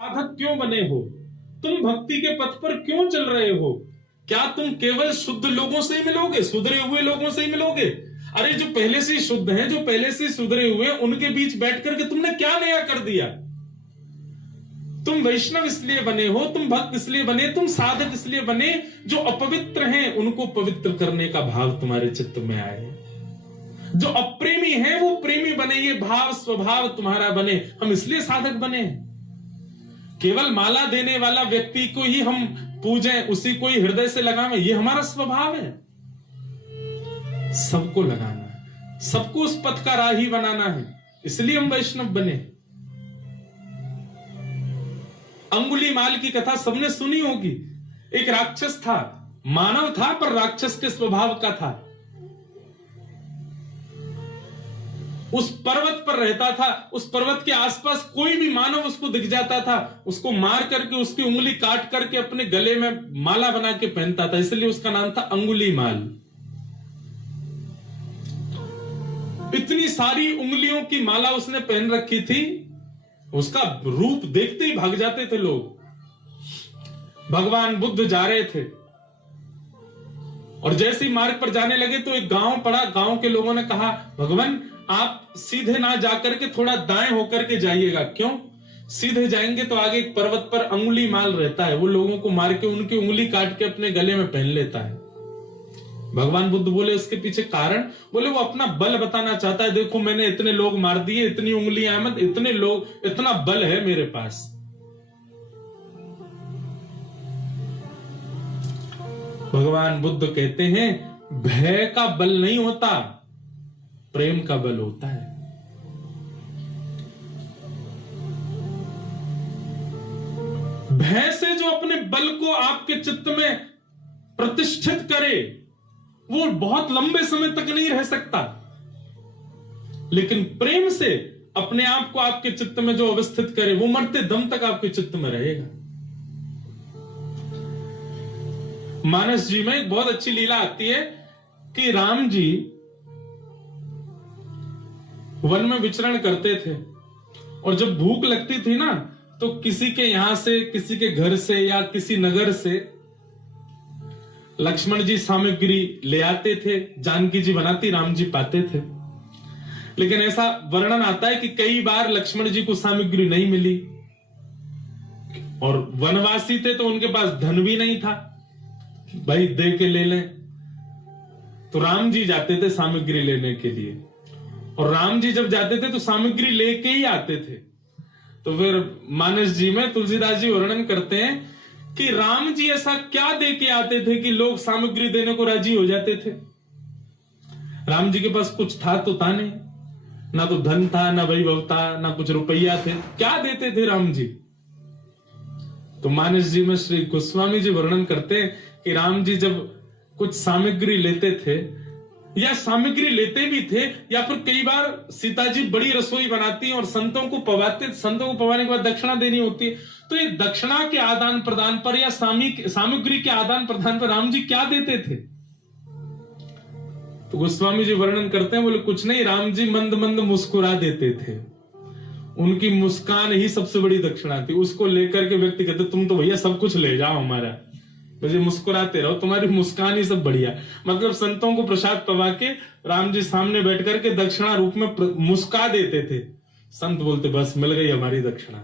साधक क्यों बने हो? तुम भक्ति के पथ पर क्यों चल रहे हो? क्या तुम केवल शुद्ध लोगों से ही मिलोगे, सुधरे हुए लोगों से ही मिलोगे? अरे जो पहले से ही शुद्ध हैं, जो पहले से सुधरे हुए हैं, उनके बीच बैठ करके तुमने क्या नया कर दिया? तुम वैष्णव इसलिए बने हो, तुम भक्त इसलिए बने, तुम साधक इसलिए बने, जो अपवित्र हैं उनको पवित्र करने का भाव तुम्हारे चित्त में आए। जो अप्रेमी हैं वो प्रेमी बने, ये भाव स्वभाव तुम्हारा बने। हम इसलिए साधक बने। केवल माला देने वाला व्यक्ति को ही हम पूजें, उसी को ही हृदय से लगावें, ये हमारा स्वभाव है। सबको लगाना है, सबको उस पथ का राही बनाना है, इसलिए हम वैष्णव बने। अंगुलीमाल की कथा सबने सुनी होगी। एक राक्षस था, मानव था पर राक्षस के स्वभाव का था। उस पर्वत पर रहता था, उस पर्वत के आसपास कोई भी मानव उसको दिख जाता था, उसको मार करके उसकी उंगली काट करके अपने गले में माला बना के पहनता था, इसलिए उसका नाम था अंगुलीमाल। इतनी सारी उंगलियों की माला उसने पहन रखी थी, उसका रूप देखते ही भाग जाते थे लोग। भगवान बुद्ध जा रहे थे और जैसे ही मार्ग पर जाने लगे तो एक गांव पड़ा। गांव के लोगों ने कहा, भगवान आप सीधे ना जाकर के थोड़ा दाएं होकर के जाइएगा। क्यों? सीधे जाएंगे तो आगे एक पर्वत पर अंगुलीमाल रहता है, वो लोगों को मार के उनकी उंगली काट के अपने गले में पहन लेता है। भगवान बुद्ध बोले उसके पीछे कारण, बोले वो अपना बल बताना चाहता है, देखो मैंने इतने लोग मार दिए, इतनी उंगलियां मत, इतने लोग, इतना बल है मेरे पास। भगवान बुद्ध कहते हैं भय का बल नहीं होता, प्रेम का बल होता है। भय से जो अपने बल को आपके चित्त में प्रतिष्ठित करे वो बहुत लंबे समय तक नहीं रह सकता, लेकिन प्रेम से अपने आप को आपके चित्त में जो अवस्थित करे वो मरते दम तक आपके चित्त में रहेगा। मानस जी में एक बहुत अच्छी लीला आती है कि राम जी वन में विचरण करते थे और जब भूख लगती थी ना तो किसी के यहां से, किसी के घर से या किसी नगर से लक्ष्मण जी सामग्री ले आते थे, जानकी जी बनाती, राम जी पाते थे। लेकिन ऐसा वर्णन आता है कि कई बार लक्ष्मण जी को सामग्री नहीं मिली और वनवासी थे तो उनके पास धन भी नहीं था, भाई दे के ले लें। तो राम जी जाते थे सामग्री लेने के लिए, और राम जी जब जाते थे तो सामग्री लेके ही आते थे। तो फिर मानस जी में तुलसीदास जी वर्णन करते हैं कि राम जी ऐसा क्या दे के आते थे कि लोग सामग्री देने को राजी हो जाते थे। राम जी के पास कुछ था तो था नहीं, ना तो धन था, ना वैभव था, ना कुछ रुपया थे, क्या देते थे राम जी? तो मानस जी में श्री गोस्वामी जी वर्णन करते हैं कि राम जी जब कुछ सामग्री लेते थे या सामग्री लेते भी थे, या फिर कई बार सीता जी बड़ी रसोई बनाती और संतों को पवाते, संतों को पवाने के बाद दक्षिणा देनी होती है, तो ये दक्षिणा के आदान प्रदान पर या सामग्री के आदान प्रदान पर राम जी क्या देते थे? तो गोस्वामी जी वर्णन करते हैं, बोले कुछ नहीं, राम जी मंद मंद मुस्कुरा देते थे, उनकी मुस्कान ही सबसे बड़ी दक्षिणा थी। उसको लेकर के व्यक्ति कहते तुम तो भैया सब कुछ ले जाओ हमारा, मुझे मुस्कुराते रहो, तुम्हारी मुस्कान ही सब बढ़िया। मतलब संतों को प्रसाद पवा के राम जी सामने बैठ करके दक्षिणा रूप में मुस्का देते थे। संत बोलते बस मिल गई हमारी दक्षिणा।